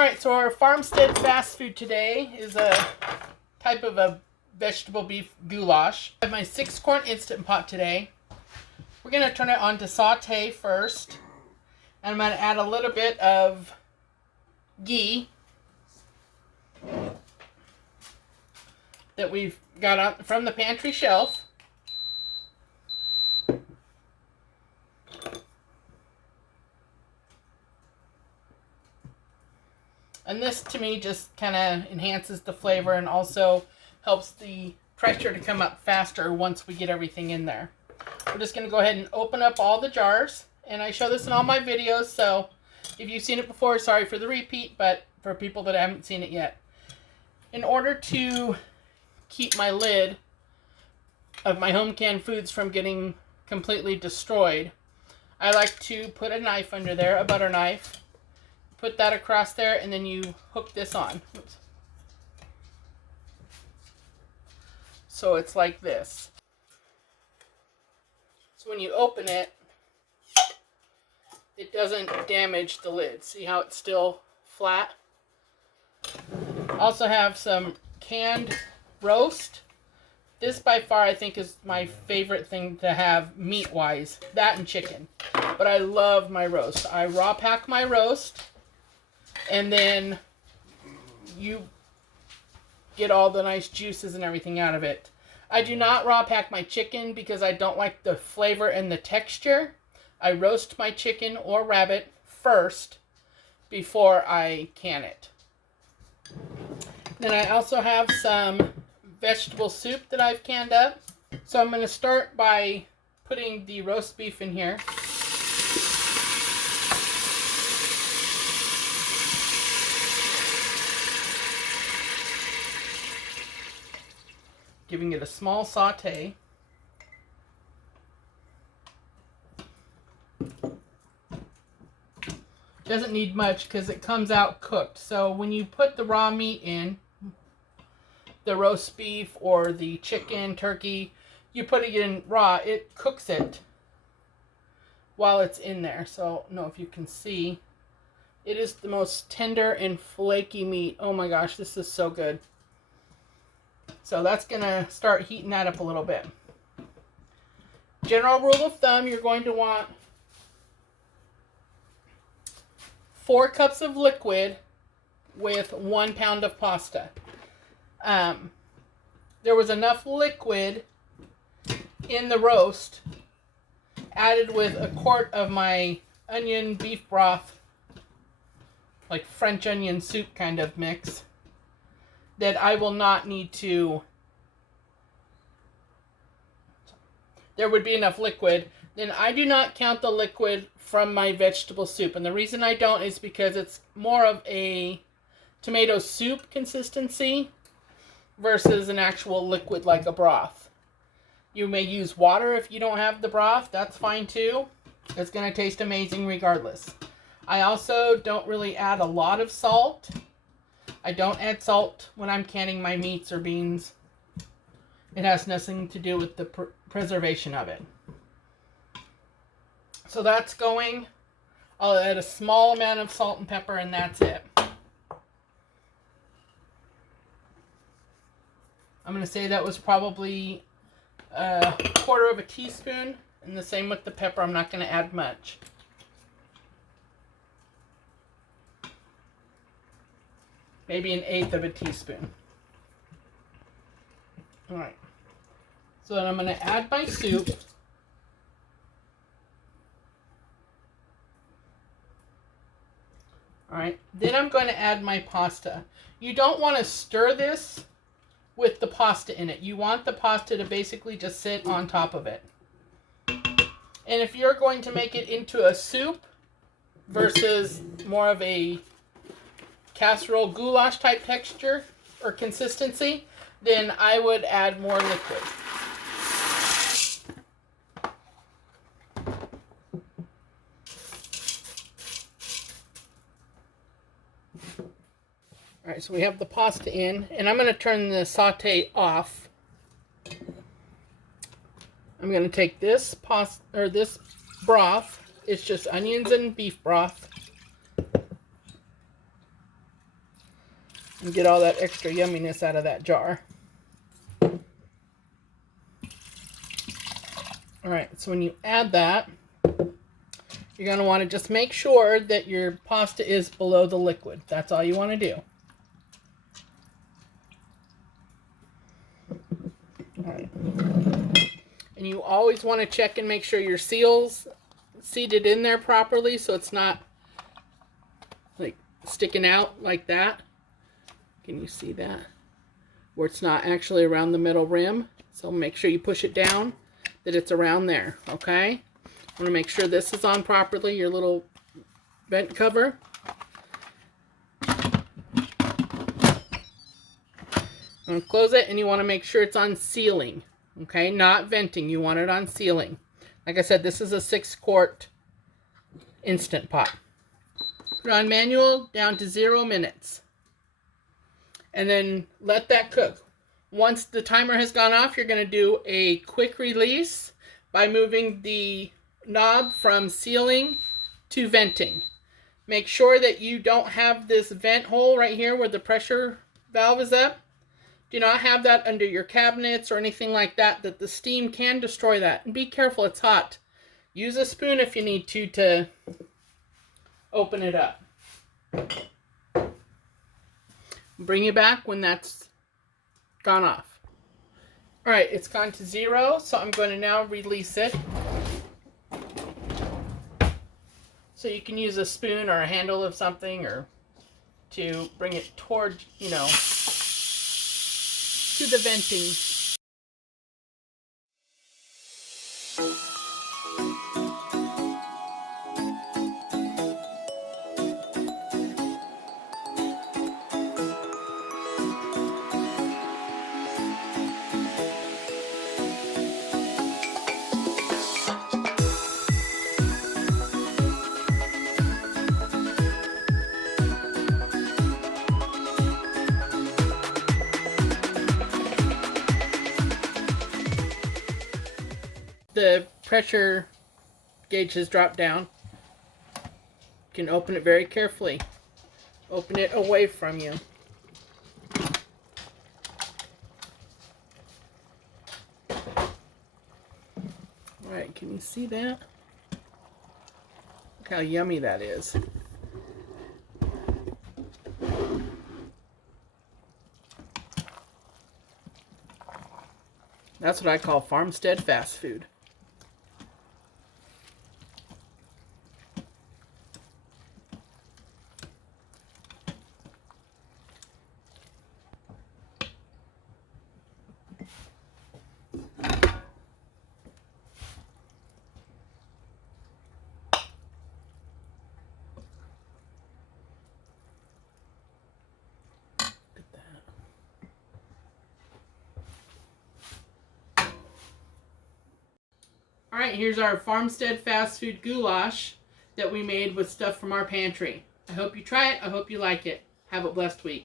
Alright, so our farmstead fast food today is a type of a vegetable beef goulash. I have my 6-quart Instant Pot today. We're going to turn it on to saute first. And I'm going to add a little bit of ghee that we've got out from the pantry shelf. And this, to me, just kind of enhances the flavor and also helps the pressure to come up faster once we get everything in there. We're just going to go ahead and open up all the jars. And I show this in all my videos, so if you've seen it before, sorry for the repeat, but for people that haven't seen it yet. In order to keep my lid of my home canned foods from getting completely destroyed, I like to put a knife under there, a butter knife. Put that across there, and then you hook this on. Oops. So it's like this. So when you open it, it doesn't damage the lid. See how it's still flat? Also have some canned roast. This by far I think is my favorite thing to have meat-wise. That and chicken. But I love my roast. I raw pack my roast. And then you get all the nice juices and everything out of it. I do not raw pack my chicken because I don't like the flavor and the texture. I roast my chicken or rabbit first before I can it. Then I also have some vegetable soup that I've canned up. So I'm going to start by putting the roast beef in here. Giving it a small saute. Doesn't need much because it comes out cooked. So when you put the raw meat in, the roast beef or the chicken, turkey, you put it in raw, it cooks it while it's in there. So I don't know if you can see. It is the most tender and flaky meat. Oh my gosh, this is so good. So that's going to start heating that up a little bit. General rule of thumb, you're going to want 4 cups of liquid with 1 pound of pasta. There was enough liquid in the roast added with a quart of my onion beef broth, like French onion soup kind of mix, that I will not need to. There would be enough liquid. Then I do not count the liquid from my vegetable soup. And the reason I don't is because it's more of a tomato soup consistency versus an actual liquid like a broth. You may use water if you don't have the broth. That's fine too. It's going to taste amazing regardless. I also don't really add a lot of salt. I don't add salt when I'm canning my meats or beans. It has nothing to do with the preservation of it. So that's going. I'll add a small amount of salt and pepper, and that's it. I'm going to say that was probably a 1/4 teaspoon. And the same with the pepper. I'm not going to add much. Maybe 1/8 teaspoon. Alright. So then I'm going to add my soup. Alright. Then I'm going to add my pasta. You don't want to stir this with the pasta in it. You want the pasta to basically just sit on top of it. And if you're going to make it into a soup versus more of a casserole goulash type texture or consistency, then I would add more liquid. Alright, so we have the pasta in, and I'm going to turn the saute off. I'm going to take this pasta or this broth. It's just onions and beef broth. and get all that extra yumminess out of that jar. Alright, so when you add that, you're going to want to just make sure that your pasta is below the liquid. That's all you want to do. Alright. And you always want to check and make sure your seal's seated in there properly so it's not like sticking out like that. Can you see that? Where it's not actually around the middle rim. So make sure you push it down that it's around there, okay? I want to make sure this is on properly, your little vent cover. And close it, and you want to make sure it's on sealing, okay? Not venting, you want it on sealing. Like I said, this is a 6-quart Instant Pot. Put it on manual down to 0 minutes. And then let that cook. Once the timer has gone off, you're going to do a quick release by moving the knob from sealing to venting. Make sure that you don't have this vent hole right here where the pressure valve is up. Do not have that under your cabinets or anything like that, that the steam can destroy that. And be careful, it's hot. Use a spoon if you need to open it up. Bring it back when that's gone off. Alright, it's gone to 0, so I'm going to now release it. So you can use a spoon or a handle of something or to bring it toward, you know, to the venting. The pressure gauge has dropped down. You can open it very carefully. Open it away from you. Alright, can you see that? Look how yummy that is. That's what I call farmstead fast food. Alright, here's our farmstead fast food goulash that we made with stuff from our pantry. I hope you try it. I hope you like it. Have a blessed week.